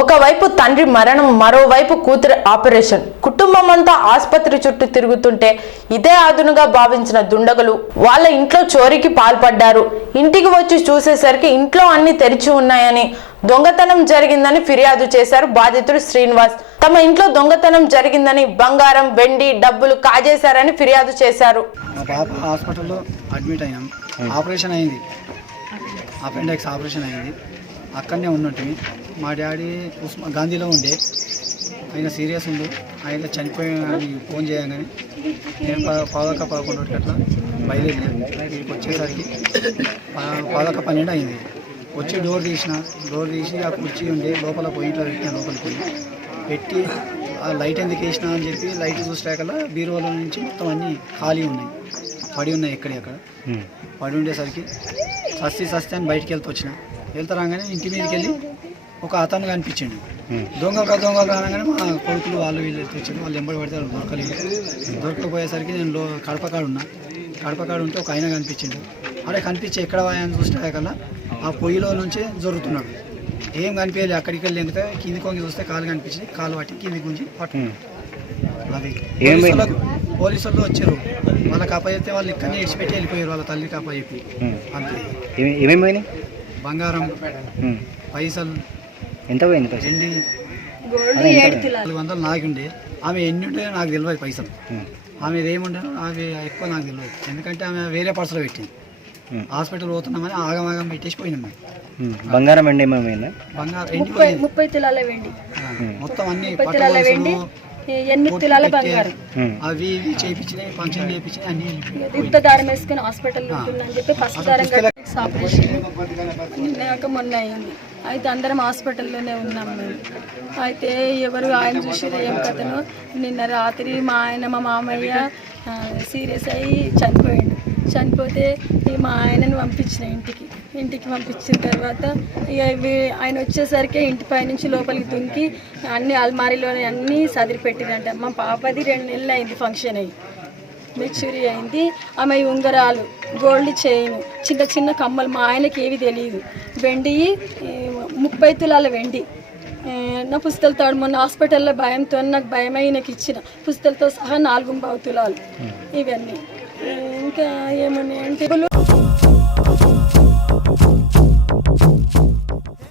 ఒకవైపు తండ్రి మరణం, మరోవైపు కూతురి ఆపరేషన్. కుటుంబం అంతా ఆసుపత్రి చుట్టూ తిరుగుతుంటే ఇదే అదునుగా భావించిన దుండగులు వాళ్ళ ఇంట్లో చోరీకి పాల్పడ్డారు. ఇంటికి వచ్చి చూసేసరికి ఇంట్లో అన్ని తెరిచి ఉన్నాయని, దొంగతనం జరిగిందని ఫిర్యాదు చేశారు బాధితుడు శ్రీనివాస్. తమ ఇంట్లో దొంగతనం జరిగిందని, బంగారం, వెండి, డబ్బులు కాజేశారని ఫిర్యాదు చేశారు. మా పాప హాస్పిటల్లో అడ్మిట్ అయినాం. ఆపరేషన్ అయింది, అపెండిక్స్ ఆపరేషన్ అయింది. అక్కడనే ఉన్నట్టు మా డాడీ గాంధీలో ఉండే, ఆయన సీరియస్ ఉండు, ఆయన చనిపోయి ఫోన్ చేయగానే నేను 11:11 అట్లా బయలుదేరినా. ఇక్కడికి వచ్చేసరికి 11:12 అయింది. వచ్చి డోర్ తీసి ఆ కుర్చీ ఉండి లోపల పోయింట్లో పెట్టినా. లోపలికి పెట్టి ఆ లైట్ ఎందుకు వేసినా అని చెప్పి లైట్ చూసాకల్లా బీరువాల నుంచి మొత్తం అన్నీ ఖాళీ ఉన్నాయి, పడి ఉన్నాయి. ఎక్కడెక్కడ పడి ఉండేసరికి సస్తి అని బయటికి వెళ్తా రాగానే ఇంటి మీదకి వెళ్ళి ఒక అతను కనిపించిండు. దొంగలు రాగానే మా కొడుకులు వాళ్ళు వీళ్ళు తెచ్చారు. వాళ్ళు ఎంబడి పడితే దొరకకపోయేసరికి నేను కడపకాడ ఉంటే ఒక ఆయన కనిపించిండు. అదే కనిపించి ఎక్కడ అని చూస్తే కల్లా ఆ పొయ్యిలో నుంచే జరుగుతున్నాడు. ఏం కనిపించాలి, అక్కడికి వెళ్ళి ఎందుకంటే కింది కొంగి చూస్తే కాలు కనిపించింది. కాలు పట్టి కింది గుంజి పట్టుకున్నాడు. అది పోలీసు వాళ్ళు వచ్చారు. వాళ్ళకి అప్పచెప్తే వాళ్ళు ఇక్కడనే ఇడిచిపెట్టి వెళ్ళిపోయారు. వాళ్ళ తల్లికి అప్పచెప్పి అంతే. ఏమేమి బంగారం, పైసలు ఎంత పోయింది? వెండి 400 నాకు ఉండే. ఆమె ఎన్ని ఉంటే నాకు తెలియదు పైసలు. ఆమె ఏముండే అవి ఎక్కువ నాకు తెలియదు. ఎందుకంటే ఆమె వేరే పర్సులో పెట్టింది. హాస్పిటల్ పోతున్నామని ఆగం పెట్టేసి పోయినాం. బంగారం వెండి ఏమైనా? బంగారం 30 తులాల వెండి, మొత్తం అన్ని 8 తులాల బంగారం అవి చేయించినాయి, ఫంక్షన్ చేయించినాయి అన్ని. యుద్ధ దారం వేసుకుని హాస్పిటల్లో ఉంటుందని చెప్పి ఫస్ట్ దారం ఆపరేషన్ నిన్న మొన్న అయింది. అయితే అందరం హాస్పిటల్లోనే ఉన్నాం మేము. అయితే ఎవరు ఆయన చూసిరు ఏం కథను, నిన్న రాత్రి మా మామయ్య సీరియస్ అయ్యి చనిపోతే మా ఆయనను పంపించిన ఇంటికి పంపించిన తర్వాత ఇక ఆయన వచ్చేసరికి ఇంటి పై నుంచి లోపలికి దుంకి అన్ని అల్మారీలోనే అన్నీ సదిరి పెట్టిరంట. మా పాపది 2 నెలలు అయింది ఫంక్షన్ అయ్యి, మెచ్యూరీ అయింది. ఆమె ఉంగరాలు, గోల్డ్ చైన్, చిన్న కమ్మలు, మా ఆయనకి ఏవి తెలియదు. వెండి 30 తులాల వెండి. నా పుస్తలతో మొన్న హాస్పిటల్లో భయంతో నాకు భయమై నాకు ఇచ్చిన పుస్తలతో సహా 4.5 తులాలు ఇవన్నీ. ఇంకా ఏమన్నా అంటే